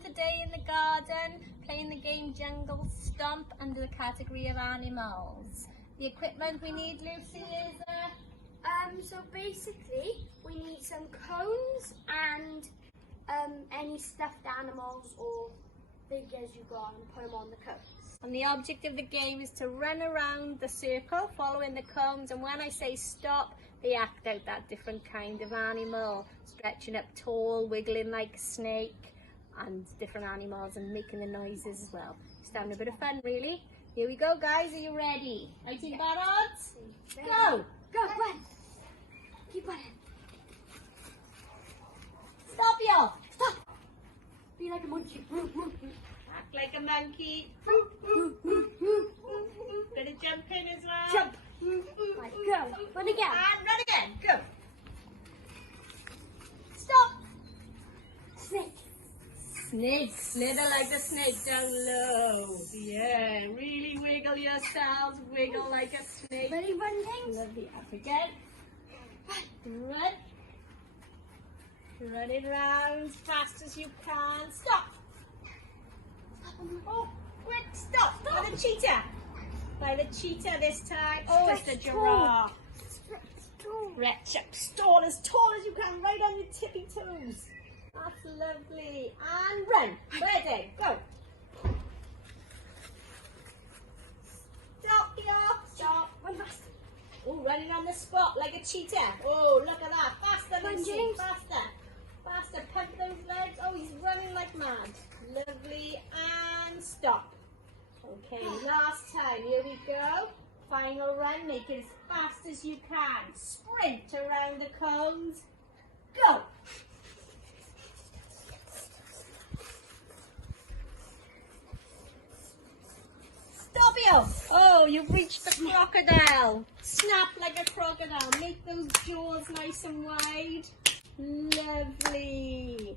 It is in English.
spend a day in the garden playing the game Jungle Stomp under the category of animals. The equipment we need, Lucy, is so basically we need some cones and any stuffed animals or figures you got and put them on the cones. and the object of the game is to run around the circle following the cones, and when I say stop, they act out that different kind of animal, stretching up tall, wiggling like a snake, and different animals and making the noises as well. Just having a bit of fun, really. Here we go, guys. Are you ready? Fighting Barrods? Go! Go, run! Keep running. Stop, you! Stop! Be like a monkey. Act like a monkey. Gonna jump in as well. Jump! Right, go. Run again. And run again. Go. Stop. Snake. Snake. Slither like the snake down low. Yeah. Really wiggle yourselves. Wiggle like a snake. Ready, run, James? Lovely. Up again. Run. Run it round as fast as you can. Stop. Oh, quick, stop. By the cheetah. By the cheetah this time. Oh, it's the giraffe. Stretch up, stall as tall as you can, right on your tippy toes. That's lovely. And run. Ready, go. Stop, here. Stop. Run fast. Oh, running on the spot like a cheetah. Oh, look at that. Faster, Run, Lucy. James. Faster. Faster. Pump those legs. Oh, he's running like mad. Lovely. And stop. Okay, last time. Here we go. Final run. Make it as fast as you can. Sprint around the cones. Go. Stop you. Oh, you've reached the crocodile. Snap like a crocodile. Make those jaws nice and wide. Lovely.